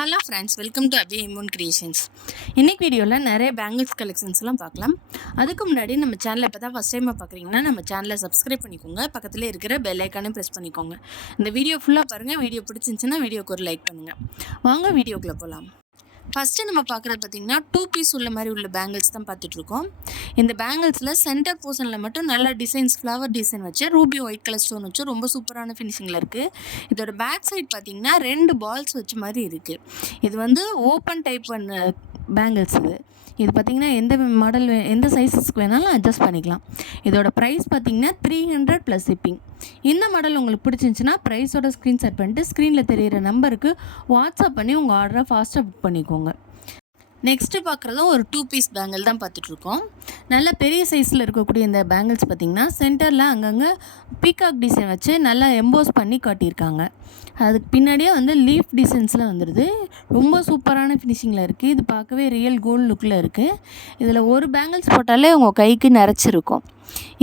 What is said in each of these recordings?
Hello friends, welcome to Abhi immune creations. இன்றைக்கி வீடியோவில் நிறைய பேங்கிள்ஸ் கலெக்ஷன்ஸ்லாம் பார்க்கலாம். அதுக்கு முன்னாடி நம்ம சேனலை இப்போ தான் ஃபஸ்ட் டைமாக பார்க்குறீங்கன்னா நம்ம சேனலை சப்ஸ்கிரைப் பண்ணிக்கோங்க. பக்கத்தில் இருக்கிற பெல் ஐக்கானே ப்ரெஸ் பண்ணிக்கோங்க. இந்த வீடியோ ஃபுல்லாக பாருங்கள். வீடியோ பிடிச்சிருந்துச்சுன்னா வீடியோக்கு ஒரு லைக் பண்ணுங்கள். வாங்க வீடியோக்குள்ளே போகலாம். ஃபஸ்ட்டு நம்ம பார்க்குறது பார்த்திங்கன்னா 2 பீஸ் உள்ள மாதிரி உள்ள பேங்கிள்ஸ் தான் பார்த்துட்ருக்கோம். இந்த பேங்கிள்ஸில் சென்டர் போர்ஷனில் மட்டும் நல்ல டிசைன்ஸ், ஃப்ளவர் டிசைன் வச்சு ரூபி ஒயிட் கலர் ஸ்டோன் வச்சு ரொம்ப சூப்பரான ஃபினிஷிங்கில் இருக்குது. இதோட பேக் சைட் பார்த்திங்கன்னா 2 பால்ஸ் வச்ச மாதிரி இருக்குது. இது வந்து ஓப்பன் டைப் பண்ண பேங்கிள்ஸ். இது பார்த்திங்கன்னா எந்த மாடல் எந்த சைஸஸ்க்கு வேணாலும் அட்ஜஸ்ட் பண்ணிக்கலாம். இதோட ப்ரைஸ் பார்த்திங்கன்னா 300 + ஷிப்பிங். இந்த மாடல் உங்களுக்கு பிடிச்சிருந்துச்சின்னா ப்ரைஸோட ஸ்க்ரீன்ஷாட் பண்ணிட்டு ஸ்க்ரீனில் தெரிகிற நம்பருக்கு வாட்ஸ்அப் பண்ணி உங்கள் ஆர்டரை ஃபாஸ்ட்டாக புக் பண்ணிக்கோங்க. நெக்ஸ்ட்டு பார்க்குறதும் ஒரு 2 பீஸ் பேங்கிள் தான் பார்த்துட்ருக்கோம். நல்ல பெரிய சைஸில் இருக்கக்கூடிய இந்த பேங்கிள்ஸ் பார்த்திங்கன்னா சென்டரில் அங்கங்கே பீகாக் டிசைன் வச்சு நல்லா எம்போஸ் பண்ணி காட்டியிருக்காங்க. அதுக்கு பின்னாடியே வந்து லீஃப் டிசைன்ஸில் வந்துடுது. ரொம்ப சூப்பரான ஃபினிஷிங்கில் இருக்குது. இது பார்க்கவே ரியல் கோல்டு லுக்கில் இருக்குது. இதில் ஒரு பேங்கிள்ஸ் போட்டாலே உங்கள் கைக்கு நிறச்சிருக்கும்.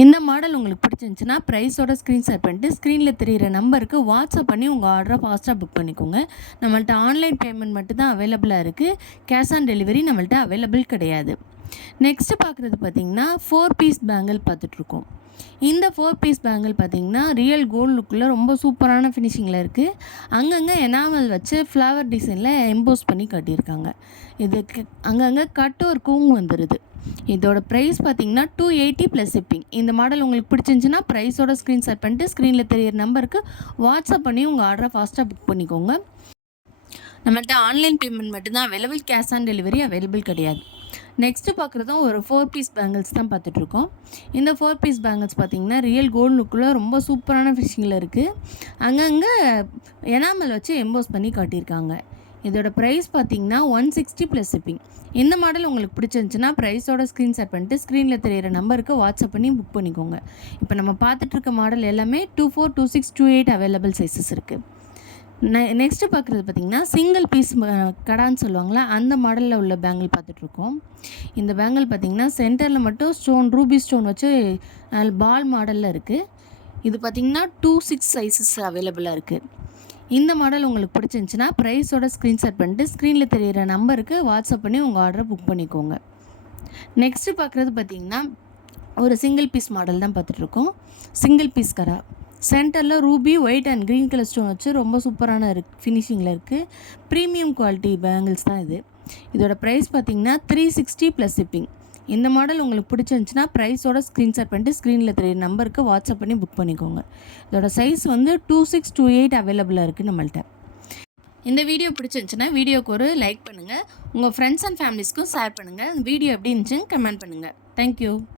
இந்த மாடல் உங்களுக்கு பிடிச்சிருந்துச்சின்னா ப்ரைஸோட ஸ்க்ரீன்ஷாட் பண்ணிட்டு ஸ்க்ரீனில் தெரிகிற நம்பருக்கு வாட்ஸ்அப் பண்ணி உங்கள் ஆர்டரை ஃபாஸ்ட்டாக புக் பண்ணிக்கோங்க. நம்மள்ட்ட ஆன்லைன் பேமெண்ட் மட்டும் தான் அவைலபிளாக இருக்குது. கேஷ் ஆன் டெலிவரி நம்மள்ட்ட அவைலபிள் கிடையாது. நெக்ஸ்ட்டு பார்க்குறது பார்த்திங்கன்னா 4 பீஸ் பேங்கிள் பார்த்துட்ருக்கோம். இந்த 4 பீஸ் பேங்கிள் பார்த்திங்கன்னா ரியல் கோல்டு லுக்கில் ரொம்ப சூப்பரான ஃபினிஷிங்கில் இருக்குது. அங்கங்கே எனாமல் வச்சு ஃப்ளவர் டிசைனில் எம்போஸ் பண்ணி காட்டியிருக்காங்க. இதுக்கு அங்கங்கே கட் ஒர்க்கும் வந்துடுது. இதோட ப்ரைஸ் பார்த்திங்கன்னா 280 + ஷிப்பிங். இந்த மாடல் உங்களுக்கு பிடிச்சிருந்துச்சின்னா ப்ரைஸோட ஸ்க்ரீன்ஷாட் பண்ணிட்டு ஸ்க்ரீனில் தெரியிற நம்பருக்கு வாட்ஸ்அப் பண்ணி உங்கள் ஆர்டரை ஃபாஸ்ட்டாக புக் பண்ணிக்கோங்க. நம்மள்ட்ட ஆன்லைன் பேமெண்ட் மட்டும்தான் available. Cash on delivery available கிடையாது. நெக்ஸ்ட்டு பார்க்குறதும் ஒரு 4 பீஸ் பேங்கிள்ஸ் தான் பார்த்துட்ருக்கோம். இந்த 4 பீஸ் பேங்கிள்ஸ் பார்த்திங்கன்னா ரியல் கோல்டு லுக்கில் ரொம்ப சூப்பரான ஃபினிஷிங்கில் இருக்குது. அங்கங்கே எனாமல் வச்சு எம்போஸ் பண்ணி காட்டியிருக்காங்க. இதோட ப்ரைஸ் பார்த்திங்கன்னா 160 + ஷிப்பிங். இந்த மாடல் உங்களுக்கு பிடிச்சிருந்துச்சின்னா ப்ரைஸோட ஸ்க்ரீன்ஷாட் பண்ணிட்டு ஸ்க்ரீனில் தெரியிற நம்பருக்கு வாட்ஸ்அப் பண்ணி புக் பண்ணிக்கோங்க. இப்போ நம்ம பார்த்துட்ருக்க மாடல் எல்லாமே 24, 26, 28 அவைலபிள் சைஸஸ் இருக்குது. நெக்ஸ்ட்டு பார்க்குறது பார்த்திங்கன்னா சிங்கிள் பீஸ் கடான்னு சொல்லுவாங்களா, அந்த மாடலில் உள்ள பேங்கிள் பார்த்துட்ருக்கோம். இந்த பேங்கிள் பார்த்திங்கன்னா சென்டரில் மட்டும் ஸ்டோன், ரூபி ஸ்டோன் வச்சு பால் மாடலில் இருக்குது. இது பார்த்திங்கன்னா 26 சைஸஸ் அவைலபிளாக இருக்குது. இந்த மாடல் உங்களுக்கு பிடிச்சிருந்துச்சின்னா ப்ரைஸோட ஸ்க்ரீன்ஷாட் பண்ணிட்டு ஸ்க்ரீனில் தெரிகிற நம்பருக்கு வாட்ஸ்அப் பண்ணி உங்கள் ஆர்டரை புக் பண்ணிக்கோங்க. நெக்ஸ்ட்டு பார்க்குறது பார்த்திங்கன்னா ஒரு சிங்கிள் பீஸ் மாடல் தான் பார்த்துட்ருக்கோம். சிங்கிள் பீஸ் கடா சென்டரில் Ruby white and green colour stone வச்சு ரொம்ப சூப்பரான ஃபினிஷிங்கில் இருக்குது. ப்ரீமியம் குவாலிட்டி பேங்கிள்ஸ் தான் இது. இதோட ப்ரைஸ் பார்த்திங்கன்னா 360 + ஷிப்பிங். இந்த மாடல் உங்களுக்கு பிடிச்சிருந்துச்சின்னா ப்ரைஸோட ஸ்க்ரீன்ஷாட் பண்ணிட்டு ஸ்க்ரீனில் தெரியுற நம்பருக்கு வாட்ஸ்அப் பண்ணி புக் பண்ணிக்கோங்க. இதோட சைஸ் வந்து 26, 28 அவைலபிளாக இருக்குது நம்மள்ட்ட. இந்த வீடியோ பிடிச்சிருந்துச்சின்னா வீடியோக்கு ஒரு லைக் பண்ணுங்கள். உங்கள் ஃப்ரெண்ட்ஸ் அண்ட் ஃபேமிலிஸ்க்கும் ஷேர் பண்ணுங்கள். வீடியோ எப்படி இருந்துச்சுன்னு கமெண்ட் பண்ணுங்கள். தேங்க்யூ.